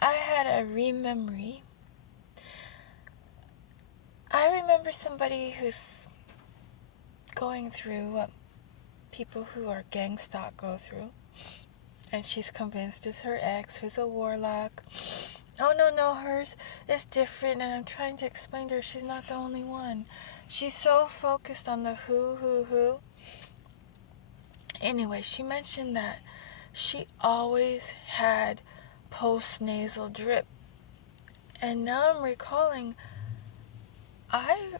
I had a rememory. I remember somebody who's going through what people who are gang stalked go through. And she's convinced it's her ex who's a warlock. Oh, no, hers is different. And I'm trying to explain to her she's not the only one. She's so focused on the who. Anyway, she mentioned that she always had post-nasal drip. And now I'm recalling I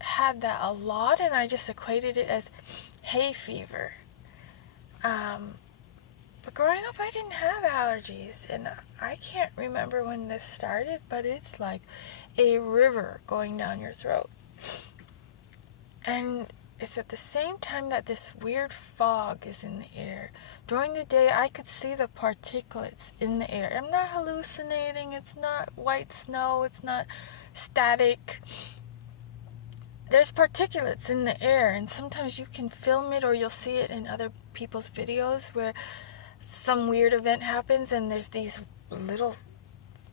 had that a lot, and I just equated it as hay fever. But growing up, I didn't have allergies, and I can't remember when this started, but it's like a river going down your throat. And it's at the same time that this weird fog is in the air. During the day, I could see the particulates in the air. I'm not hallucinating. It's not white snow. It's not static. There's particulates in the air, and sometimes you can film it or you'll see it in other people's videos where some weird event happens and there's these little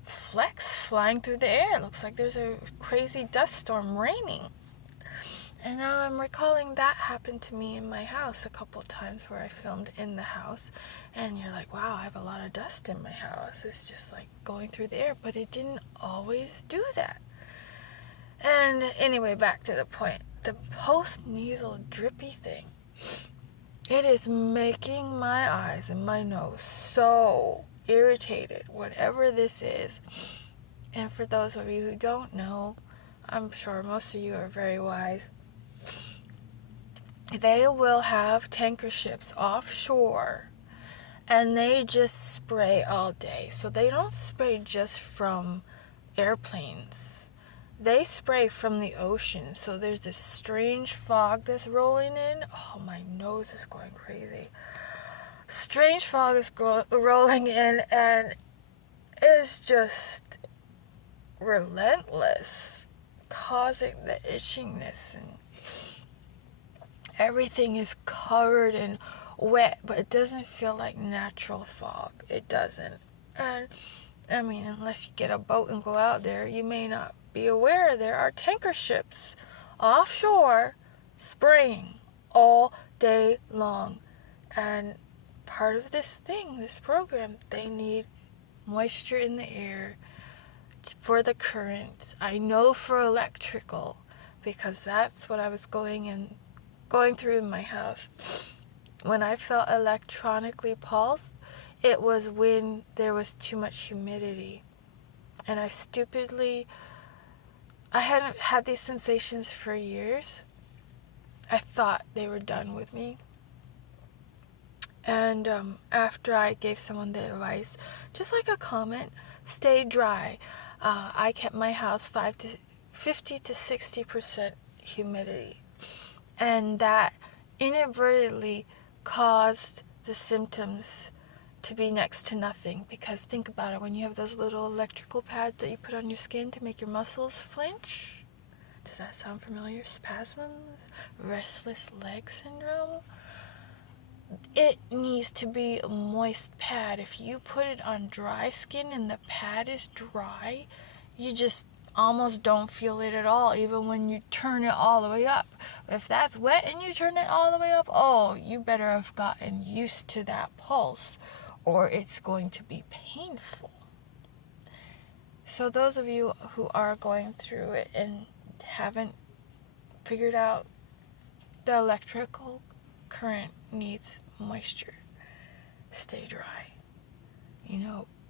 flecks flying through the air. It looks like there's a crazy dust storm raining. And now I'm recalling that happened to me in my house a couple times where I filmed in the house. And you're like, wow, I have a lot of dust in my house. It's just like going through the air. But it didn't always do that. And anyway, back to the point. The post-nasal drippy thing. It is making my eyes and my nose so irritated, whatever this is. And for those of you who don't know, I'm sure most of you are very wise. They will have tanker ships offshore, and they just spray all day. So they don't spray just from airplanes. They spray from the ocean. So there's this strange fog that's rolling in. Oh, my nose is going crazy. Strange fog is rolling in, and it's just relentless, causing the itchiness, and everything is covered in wet, but it doesn't feel like natural fog. It doesn't. And I mean, unless you get a boat and go out there, you may not be aware there are tanker ships offshore spraying all day long. And part of this program, they need moisture in the air for the current. I know for electrical, because that's what I was going through in my house. When I felt electronically pulsed, it was when there was too much humidity. And I hadn't had these sensations for years. I thought they were done with me. And after I gave someone the advice, just like a comment, stay dry. I kept my house 50 to 60% humidity. And that inadvertently caused the symptoms to be next to nothing. Because think about it, when you have those little electrical pads that you put on your skin to make your muscles flinch, does that sound familiar? Spasms, restless leg syndrome. It needs to be a moist pad. If you put it on dry skin and the pad is dry, you just almost don't feel it at all, even when you turn it all the way up. If that's wet and you turn it all the way up, oh, you better have gotten used to that pulse, or it's going to be painful. So those of you who are going through it and haven't figured out, the electrical current needs moisture. Stay dry.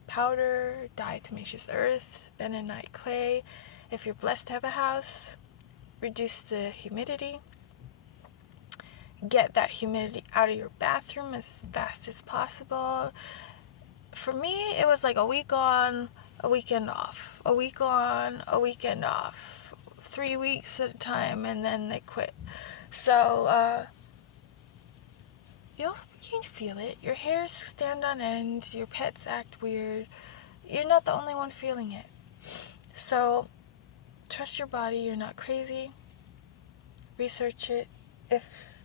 Powder, diatomaceous earth, bentonite clay. If you're blessed to have a house, reduce the humidity. Get that humidity out of your bathroom as fast as possible. For me, it was like a week on, a weekend off. A week on, a weekend off. 3 weeks at a time, and then they quit. So, you can feel it. Your hairs stand on end. Your pets act weird. You're not the only one feeling it. So, trust your body. You're not crazy. Research it if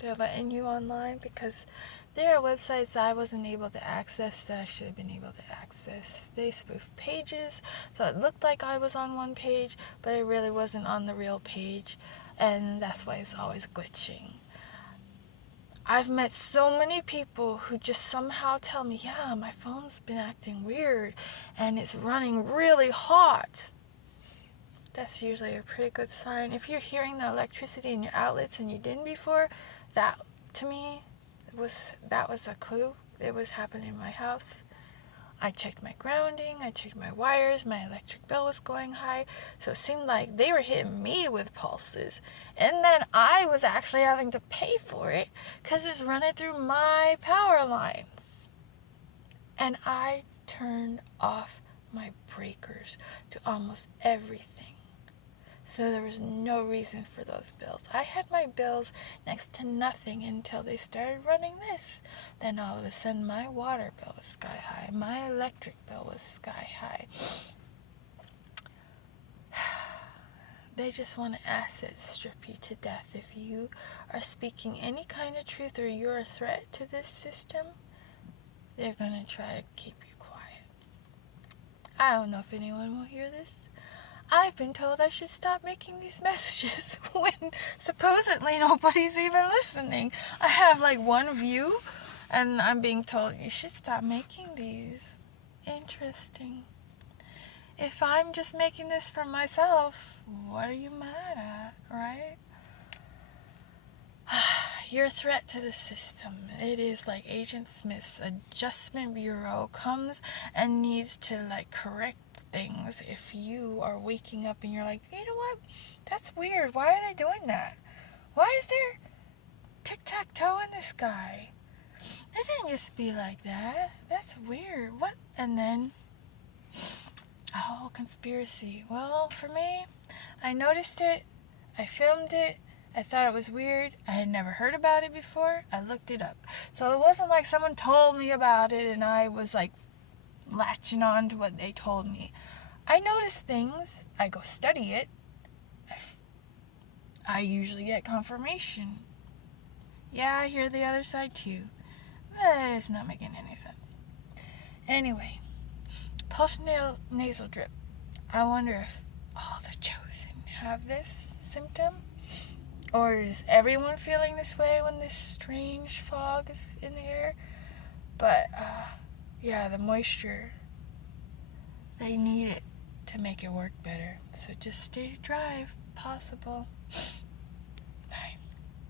they're letting you online, because There are websites I wasn't able to access that I should have been able to access. They spoofed pages, so it looked like I was on one page, but I really wasn't on the real page, and that's why it's always glitching. I've met so many people who just somehow tell me, yeah, my phone's been acting weird, and it's running really hot. That's usually a pretty good sign. If you're hearing the electricity in your outlets and you didn't before, that, to me, that was a clue. It was happening in my house. I checked my grounding, I checked my wires, my electric bill was going high, so it seemed like they were hitting me with pulses. And then I was actually having to pay for it because it's running through my power lines. And I turned off my breakers to almost everything. So there was no reason for those bills. I had my bills next to nothing until they started running this. Then all of a sudden my water bill was sky high. My electric bill was sky high. They just want to asset strip you to death. If you are speaking any kind of truth or you're a threat to this system, they're going to try to keep you quiet. I don't know if anyone will hear this. I've been told I should stop making these messages when supposedly nobody's even listening. I have like one view and I'm being told you should stop making these. Interesting. If I'm just making this for myself, what are you mad at, right? You're a threat to the system. It is like Agent Smith's Adjustment Bureau comes and needs to like correct things if you are waking up and you're like, you know what? That's weird. Why are they doing that? Why is there tic-tac-toe in the sky? It didn't used to be like that. That's weird. What? And then, oh, conspiracy. Well, for me, I noticed it. I filmed it. I thought it was weird. I had never heard about it before. I looked it up. So it wasn't like someone told me about it and I was like latching on to what they told me. I notice things. I go study it. I usually get confirmation. Yeah, I hear the other side too. But it's not making any sense. Anyway, post-nasal drip. I wonder if all the chosen have this symptom? Or is everyone feeling this way when this strange fog is in the air? But, yeah, the moisture, they need it to make it work better. So just stay dry if possible.